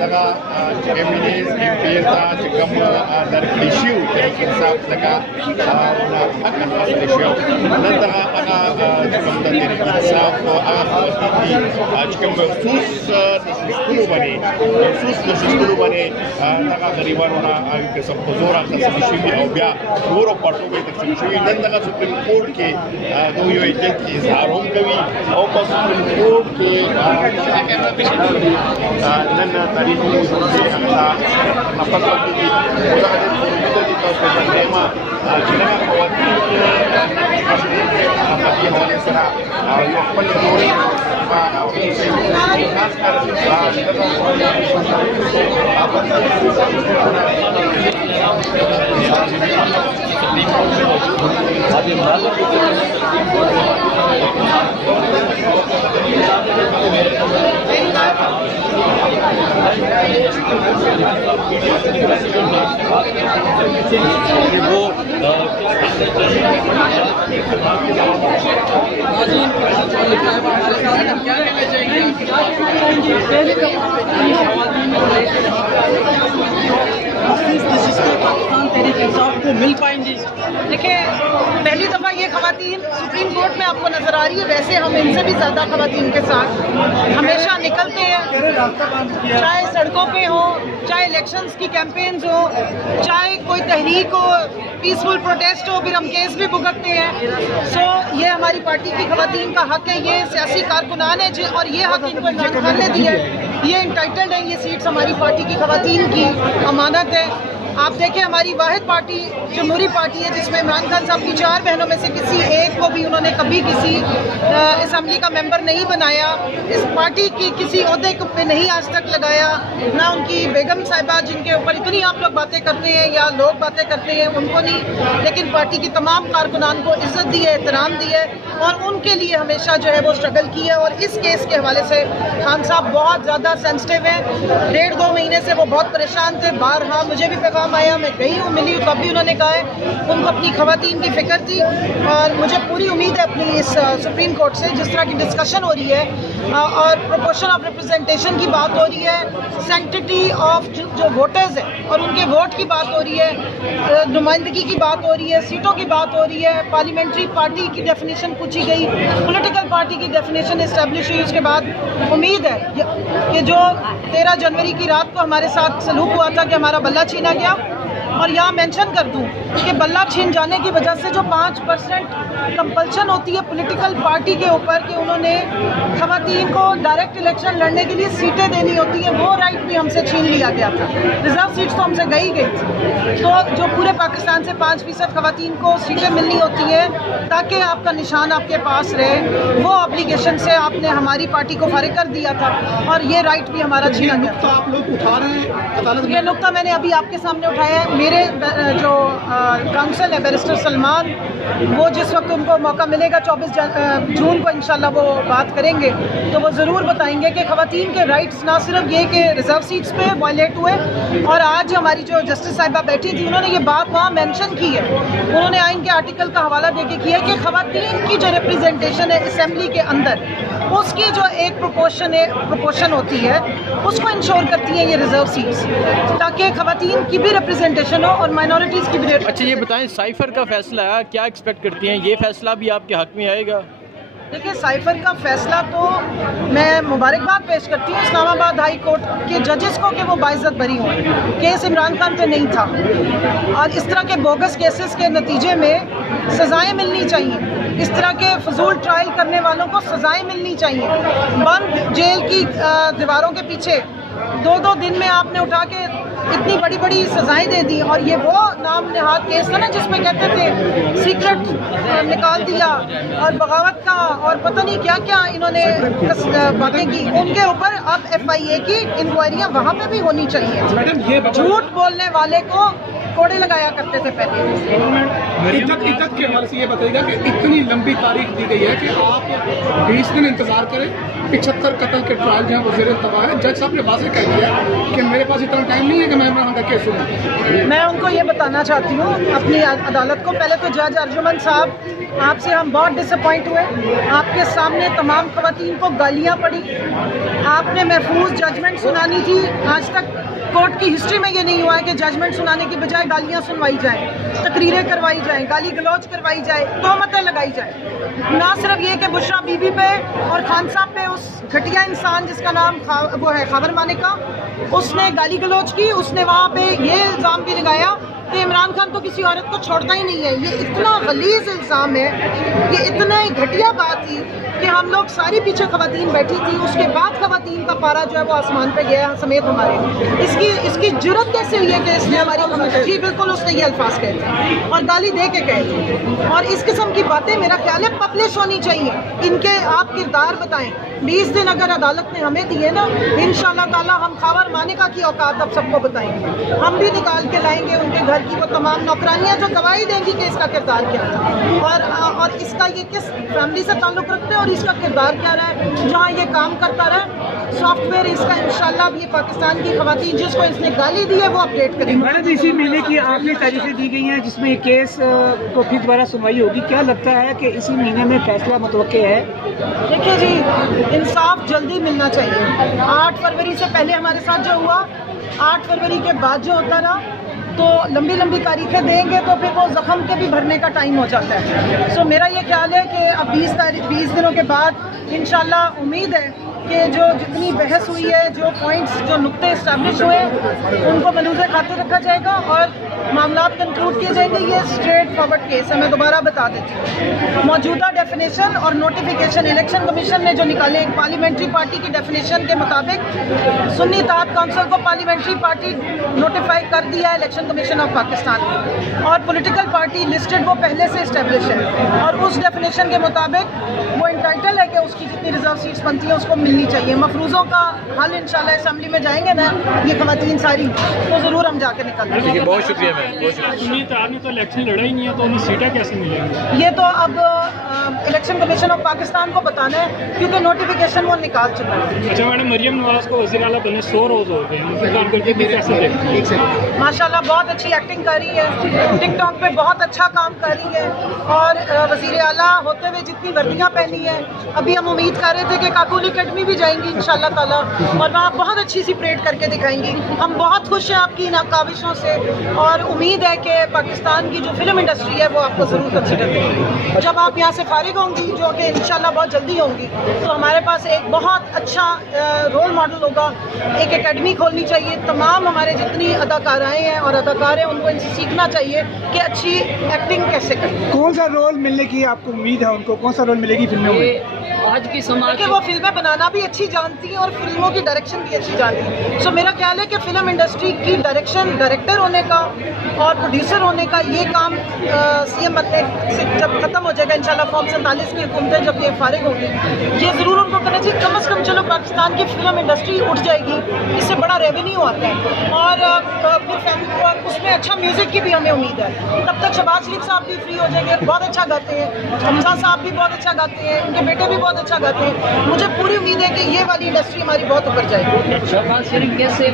daga MPs ta cikamu dar issue dari insaf daga na akan mas issue dan daga ana cikamu dari insaf di cikamu sus bane daga gariban na ke sab zora ta issue au bia duro parto ke issue dan daga supreme court ke do yo ejen ki izharon kawi au pas supreme court ke nan tarihi se akta napasal di udah ada di tema jika khawatir bagi hal sera yo pelindungi को मिल पाएंगी। देखिए, पहली दफ़ा ये ख़वातीन supreme court में आपको नज़र आ रही है। वैसे हम इनसे भी ज़्यादा ख़वातीन के साथ हमेशा निकलते हैं, चाहे सड़कों पे हो, चाहे इलेक्शंस की कैंपेन्स हो, चाहे कोई तहरीक हो, पीसफुल प्रोटेस्ट हो, फिर हम केस भी भुगतते हैं। सो ये हमारी पार्टी की ख़वातीन का हक़ है, ये सियासी कारकुनान है और ये हक़ इनको इमरान खान ने दिया है, ये इंटाइटल्ड है। ये सीट्स हमारी पार्टी की ख़वातीन की अमानत है। आप देखें, हमारी वाहिद पार्टी जमहूरी पार्टी है जिसमें इमरान खान साहब की 4 बहनों में से किसी एक को भी उन्होंने कभी किसी असम्बली का मेंबर नहीं बनाया, इस पार्टी की किसी ओहदे पे नहीं आज तक लगाया, ना उनकी बेगम साहिबा जिनके ऊपर इतनी आप लोग बातें करते हैं या लोग बातें करते हैं उनको नहीं, लेकिन पार्टी की तमाम कारकुनान को इज्जत दी है, एहतराम दी है और उनके लिए हमेशा जो है वो स्ट्रगल की है। और इस केस के हवाले से खान साहब बहुत ज़्यादा सेंसिटिव हैं। 1.5-2 महीने से वो बहुत परेशान थे। बारहा मुझे भी पैगाम आया, मैं गई हूँ, मिली हूँ, तब भी उन्होंने कहा है उनको अपनी ख़वातीन की फ़िक्र थी। और मुझे पूरी उम्मीद है अपनी इस सुप्रीम कोर्ट से, जिस तरह की डिस्कशन हो रही है और प्रोपोर्शन ऑफ रिप्रेजेंटेशन की बात हो रही है, सैंक्टिटी ऑफ जो वोटर्स हैं और उनके वोट की बात हो रही है, नुमाइंदगी की बात हो रही है, सीटों की बात हो रही है, पार्लियामेंट्री पार्टी की डेफिनेशन पूछी गई, पॉलिटिकल पार्टी की डेफिनेशन इस्टेब्लिश हुई। उसके बाद उम्मीद है कि जो 13 जनवरी की रात को हमारे साथ सलूक हुआ था कि हमारा बल्ला छीना गया, और यहाँ मेंशन कर दूँ कि बल्ला छीन जाने की वजह से जो 5% कंपल्शन होती है पॉलिटिकल पार्टी के ऊपर कि उन्होंने ख़वातीन को डायरेक्ट इलेक्शन लड़ने के लिए सीटें देनी होती हैं, वो राइट भी हमसे छीन लिया गया था। रिजर्व सीट्स तो हमसे गई थी। तो जो पूरे पाकिस्तान से 5% ख़वातीन को सीटें मिलनी होती है ताकि आपका निशान आपके पास रहे, वो ऑब्लिगेशन से आपने हमारी पार्टी को फारिग कर दिया था और ये राइट भी हमारा छीना गया। तो आप लोग उठा रहे हैं अदालत में? ये नुक्ता मैंने अभी आपके सामने उठाया है। मेरे जो काउंसिल है बैरिस्टर सलमान, वो जिस वक्त उनको मौका मिलेगा 24 जून को इंशाल्लाह वो बात करेंगे, तो वो ज़रूर बताएंगे कि ख़वातीन के राइट्स ना सिर्फ ये कि रिज़र्व सीट्स पे वायलेट हुए, और आज हमारी जो जस्टिस साहिबा बैठी थी उन्होंने ये बात वहाँ मेंशन की है। उन्होंने आइन के आर्टिकल का हवाला देके किया कि ख़वातीन की जो रिप्रेजेंटेशन है असम्बली के अंदर, उसकी जो एक प्रोपोर्शन होती है उसको इंश्योर करती हैं ये रिज़र्व सीट्स, ताकि ख़वातीन की भी रिप्रेजेंटेशन हो और माइनॉरिटीज़ की भी। अच्छा, ये बताएं, साइफर का फैसला है, क्या एक्सपेक्ट करती हैं? ये फैसला भी आपके हक में आएगा? देखिए, साइफर का फैसला तो मैं मुबारकबाद पेश करती हूँ इस्लामाबाद हाई कोर्ट के जजेस को कि वो बाइज्जत बरी हुए। केस इमरान खान पे नहीं था और इस तरह के बोगस केसेस के नतीजे में सज़ाएं मिलनी चाहिए। इस तरह के फजूल ट्रायल करने वालों को सज़ाएं मिलनी चाहिए। बंद जेल की दीवारों के पीछे 2-2 दिन में आपने उठा के इतनी बड़ी बड़ी सजाएं दे दी। और ये वो नाम नहाद केस था ना जिसमें कहते थे सीक्रेट निकाल दिया और बगावत का और पता नहीं क्या क्या इन्होंने बातें की। उनके ऊपर अब FIA की इंक्वायरियां वहाँ पे भी होनी चाहिए। झूठ बोलने वाले को कोड़े लगाया करते थे पहले। इज्जत के हवाले से ये बताइएगा कि इतनी लंबी तारीख दी गई है कि आप 20 दिन इंतजार करें 75 कत्ल के ट्रायल जो है वो ज़ेर तबाह है। जज साहब ने वाज़ेह कह दिया कि मेरे पास इतना टाइम नहीं है कि मैं इमरान खान का केस सुनूं। मैं उनको ये बताना चाहती हूँ अपनी अदालत को। पहले तो जज अर्जुमन साहब, आपसे हम बहुत डिसअपॉइंट हुए। आपके सामने तमाम ख़वातीन को गालियाँ पड़ी, आपने महफूज जजमेंट सुनानी थी। आज तक कोर्ट की हिस्ट्री में ये नहीं हुआ है कि जजमेंट सुनाने की बजाय गालियाँ सुनवाई जाएँ, तकरीरें करवाई जाएँ, गाली गलौज करवाई जाए, तोहमतें लगाई जाए। ना सिर्फ ये कि बुशरा बीबी पे और खान साहब पे, उस घटिया इंसान जिसका नाम वो है खबर मानिका, उसने गाली गलौज की। उसने वहाँ पे ये इल्ज़ाम भी लगाया कि इमरान खान तो किसी औरत को छोड़ता ही नहीं है। ये इतना गलीज़ इल्ज़ाम है, ये इतना ही घटिया बात थी कि हम लोग सारी पीछे ख़वातीन बैठी थी। उसके बाद ख़वातीन का पारा जो है वो आसमान पे गया समेत हमारे। इसकी जुर्रत कैसे हुई है कि इसने हमारी, जी बिल्कुल उसने ये अल्फाज कहे थे और गाली दे के कहे थे। और इस किस्म की बातें मेरा ख्याल है पब्लिश होनी चाहिए। इनके आप किरदार बताएं। 20 दिन अगर अदालत ने हमें दिए ना, इंशाअल्लाह ताला हम खबर मानिका की औकात अब सबको बताएंगे। हम भी निकाल के लाएंगे उनके घर की वो तमाम नौकरानियाँ जो गवाही देंगी कि इसका किरदार क्या था और इसका ये किस फैमिली से ताल्लुक़ रखते हैं और इसका किरदार क्या रहा है जहाँ ये काम करता रहे। सॉफ्टवेयर इसका इंशाल्लाह अब ये पाकिस्तान की ख़वातीन जिसको इसने गाली दी है वो अपडेट करेंगे। मैडम, इसी महीने की आखिरी तारीखें दी गई हैं जिसमें केस को फिर दोबारा सुनवाई होगी। क्या लगता है कि इसी महीने में फैसला मुतवक्के है? देखिए जी, इंसाफ जल्दी मिलना चाहिए। 8 फरवरी से पहले हमारे साथ जो हुआ, 8 फरवरी के बाद जो होता रहा, तो लंबी लंबी तारीखें देंगे तो फिर वो ज़ख्म के भी भरने का टाइम हो जाता है। सो मेरा ये ख्याल है कि अब 20 दिनों के बाद इंशाल्लाह उम्मीद है कि जो जितनी बहस हुई है, जो पॉइंट्स, जो नुक्ते इस्टेब्लिश हुए, उनको मलूज़े खाते रखा जाएगा और मामलात कंक्लूड किए जाएंगे। ये स्ट्रेट फॉरवर्ड केस है। मैं दोबारा बता देती हूँ, मौजूदा डेफिनेशन और नोटिफिकेशन इलेक्शन कमीशन ने जो निकाले, एक पार्लियामेंट्री पार्टी की डेफिनेशन के मुताबिक सुन्नी इत्तेहाद काउंसिल को पार्लियामेंट्री पार्टी नोटिफाई कर दिया है इलेक्शन कमीशन ऑफ पाकिस्तान ने, और पॉलिटिकल पार्टी लिस्टेड वो पहले से इस्टेब्लिश है और उस डेफिनेशन के मुताबिक वो इंटाइटल है कि उसकी जितनी रिजर्व सीट्स बनती हैं उसको मिलनी चाहिए। मफरूज़ों का हल इंशाल्लाह असेंबली में जाएंगे ना ये ख़वातीन सारी, तो ज़रूर हम जाके निकलेंगे। बहुत शुक्रिया मैम, बहुत शुक्रिया। सुन्नी इत्तेहाद ने तो इलेक्शन लड़ा ही नहीं है, तो उन्हें सीटें कैसे मिलेंगी? ये तो अब इलेक्शन कमीशन ऑफ पाकिस्तान को बताना है क्योंकि नोटिफिकेशन वो निकाल चुका है। अच्छा मैडम, मरियम नवाज को वज़ीर आला बने 100 रोज़ हो गए हैं, उनकी कारकर्दगी कैसे देखते हैं? माशाल्लाह बहुत अच्छी एक्टिंग कर रही है, टिकटॉक पे बहुत अच्छा काम कर रही है और वज़ीर आला होते हुए जितनी वर्दियाँ पहनी है, अभी हम उम्मीद कर रहे थे कि काकूल अकेडमी भी जाएंगी इंशाल्लाह ताला और वहाँ बहुत अच्छी सी परेड करके दिखाएंगी। हम बहुत खुश हैं आपकी इन काविशों से और उम्मीद है कि पाकिस्तान की जो फिल्म इंडस्ट्री है वो आपको ज़रूर कंसिडर करेगी। जब आप यहाँ से फारिग होंगी, जो कि इंशाल्लाह बहुत जल्दी होंगी, तो हमारे पास एक बहुत अच्छा रोल मॉडल होगा। एक एकेडमी खोलनी चाहिए। तमाम हमारे जितनी अदाकाराएँ हैं और अदाकार हैं उनको इनसे सीखना चाहिए कि अच्छी एक्टिंग कैसे करें। कौन सा रोल मिलने की आपको उम्मीद है? उनको कौन सा रोल मिलेगी फिल्मों में? आज की समाज कि वो फिल्में बनाना भी अच्छी जानती हैं और फिल्मों की डायरेक्शन भी अच्छी जानती हैं। सो मेरा ख्याल है कि फिल्म इंडस्ट्री की डायरेक्शन, डायरेक्टर होने का और प्रोड्यूसर होने का ये काम सीएम बनने से जब खत्म हो जाएगा इंशाल्लाह, फॉर्म 47 की हुकूमतें जब ये फारिग होंगी, ये ज़रूर उनको करना चाहिए। कम से कम चलो पाकिस्तान की फिल्म इंडस्ट्री उठ जाएगी, इससे बड़ा रेवेन्यू आता है और फिर उसमें अच्छा म्यूज़िक की भी हमें उम्मीद है। तब तक शहबाज शरीफ साहब भी फ्री हो जाएंगे, बहुत अच्छा गाते हैं, हमजा साहब भी बहुत अच्छा गाते हैं, उनके बेटे भी बहुत अच्छा गाते हैं। मुझे पूरी उम्मीद है कि ये वाली इंडस्ट्री हमारी बहुत ऊपर जाएगी। शहबाज शरीफ कैसे